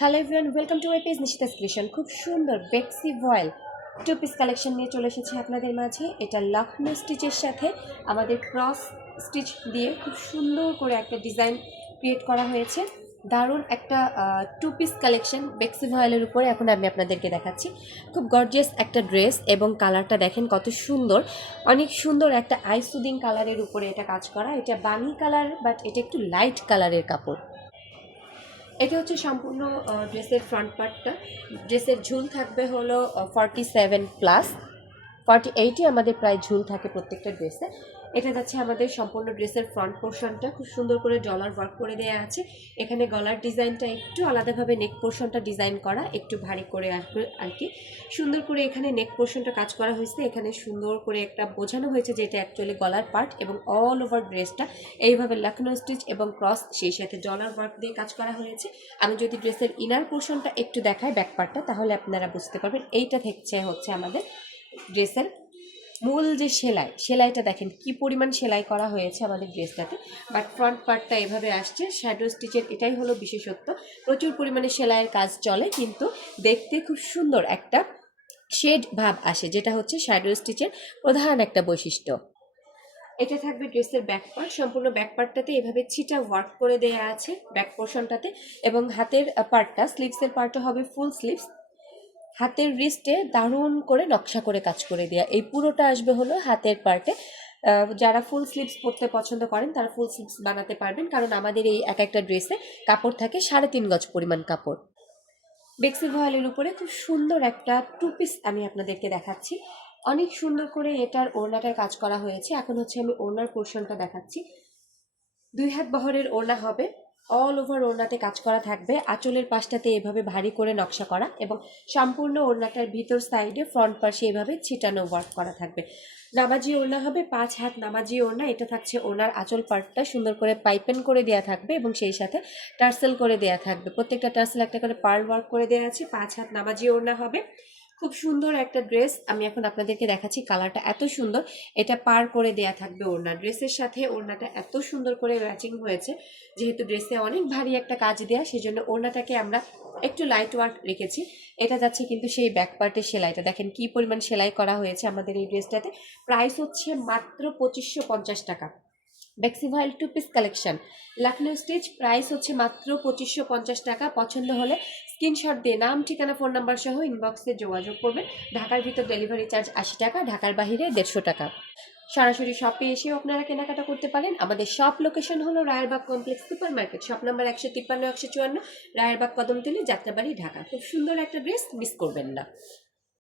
Hello everyone, welcome to my page Nishita creation. খুব সুন্দর বেক্সি voile two piece collection নিয়ে চলে এসেছি আপনাদের মাঝে। এটা লখনৌ স্টিচের সাথে আমাদের ক্রস স্টিচ দিয়ে খুব সুন্দর করে একটা ডিজাইন ক্রিয়েট করা হয়েছে। দারুণ একটা টু পিস কালেকশন বেক্সি ভয়েলের উপরে এখন আমি আপনাদেরকে দেখাচ্ছি। খুব গর্জিয়াস একটা ড্রেস এবং কালারটা দেখেন কত সুন্দর, অনেক সুন্দর একটা আই সুদিং কালারের উপরে এটা কাজ করা। এটা বানি কালার, বাট এটা একটু লাইট কালারের কাপড়। এটা হচ্ছে সম্পূর্ণ ড্রেসের ফ্রন্ট পার্টটা। ড্রেসের ঝুল থাকবে হলো 47+, 48ই আমাদের প্রায় ঝুল থাকে প্রত্যেকটা ড্রেসে। এটা যাচ্ছে আমাদের সম্পূর্ণ ড্রেসের ফ্রন্ট পোর্শনটা, খুব সুন্দর করে ডলার ওয়ার্ক করে দেওয়া আছে। এখানে গলার ডিজাইনটা একটু আলাদাভাবে, নেক পোর্শনটা ডিজাইন করা একটু ভারী করে আসবে আর কি। সুন্দর করে এখানে নেক পোর্শনটা কাজ করা হয়েছে। এখানে সুন্দর করে একটা বোঝানো হয়েছে যে এটা অ্যাকচুয়ালি গলার পার্ট, এবং অল ওভার ড্রেসটা এইভাবে লখনৌ স্টিচ এবং ক্রস, সেই সাথে ডলার ওয়ার্ক দিয়ে কাজ করা হয়েছে। আমি যদি ড্রেসের ইনার পোর্শনটা একটু দেখাই, ব্যাক পার্টটা, তাহলে আপনারা বুঝতে পারবেন। এইটা হচ্ছে আমাদের ড্রেসের মূল যে সেলাইটা দেখেন কি পরিমাণ সেলাই করা হয়েছে আমাদের ড্রেসটাতে। বাট ফ্রন্ট পার্টটা এভাবে আসছে শ্যাডো স্টিচের, এটাই হলো বিশেষত্ব। প্রচুর পরিমাণে সেলাইয়ের কাজ চলে, কিন্তু দেখতে খুব সুন্দর একটা শেড ভাব আসে, যেটা হচ্ছে শ্যাডো স্টিচের প্রধান একটা বৈশিষ্ট্য। এটা থাকবে ড্রেসের ব্যাক পার্ট। সম্পূর্ণ ব্যাক পার্টটাতে এভাবে ছিটা ওয়ার্ক করে দেয়া আছে ব্যাক পোর্শনটাতে, এবং হাতের পার্টটা, স্লিভসের পার্টটা হবে ফুল স্লিভস। হাতের রিস্টে দারুণ করে নকশা করে কাজ করে দেয়া, এই পুরোটা আসবে হলো হাতের পার্টে। যারা ফুল স্লিভস পরতে পছন্দ করেন তারা ফুল স্লিভস বানাতে পারবেন, কারণ আমাদের এই এক একটা ড্রেসে কাপড় থাকে 3.5 গজ পরিমাণ কাপড়। বেক্সি ভয়েলের উপরে খুব সুন্দর একটা টু পিস আমি আপনাদেরকে দেখাচ্ছি। অনেক সুন্দর করে এটার ওড়নাটার কাজ করা হয়েছে। এখন হচ্ছে আমি ওড়নার পোর্শনটা দেখাচ্ছি। 2 হাত বহরের ওড়না হবে, অল ওভার ওড়নাতে কাজ করা থাকবে। আঁচলের পাশটাতে এভাবে ভারী করে নকশা করা, এবং সম্পূর্ণ ওড়নাটার ভিতর সাইডে ফ্রন্ট পাশে এভাবে ছিটানো ওয়ার্ক করা থাকবে। নামাজি ওড়না হবে, 5 হাত নামাজি ওড়না। এটা থাকছে ওড়নার আঁচল পার্টটা সুন্দর করে পাইপেন করে দেওয়া থাকবে, এবং সেই সাথে টার্সেল করে দেওয়া থাকবে। প্রত্যেকটা টার্সেল একটা করে পার্ল ওয়ার্ক করে দেওয়া আছে। 5 হাত নামাজি ওড়না হবে। খুব সুন্দর একটা ড্রেস আমি এখন আপনাদেরকে দেখাচ্ছি। কালারটা এত সুন্দর, এটা পার করে দেয়া থাকবে ওড়না। ড্রেসের সাথে ওড়নাটা এত সুন্দর করে ম্যাচিং হয়েছে, যেহেতু ড্রেসে অনেক ভারী একটা কাজ দেয়া, সেজন্য ওড়নাটাকে আমরা একটু লাইট ওয়ার্ক রেখেছি। এটা যাচ্ছে কিন্তু সেই ব্যাক পার্টের সেলাইটা দেখেন কি পরিমাণ সেলাই করা হয়েছে আমাদের এই ড্রেসটাতে। প্রাইস হচ্ছে মাত্র 2550 টাকা। বেক্সি voile two piece collection Lucknow stitch, price হচ্ছে মাত্র 2550 টাকা। পছন্দ হলে স্ক্রিনশট দিয়ে নাম, ঠিকানা, ফোন নাম্বার সহ ইনবক্সে যোগাযোগ করবেন। ঢাকার ভিতর ডেলিভারি চার্জ 80 টাকা, ঢাকার বাইরে 150 টাকা। সরাসরি শপে এসেও আপনারা কেনাকাটা করতে পারেন। আমাদের শপ লোকেশন হলো Rayerbag complex super market, shop number 153-154, Rayerbag Kadamtali, Jatrabari, Dhaka. খুব সুন্দর একটা ড্রেস, মিস করবেন না।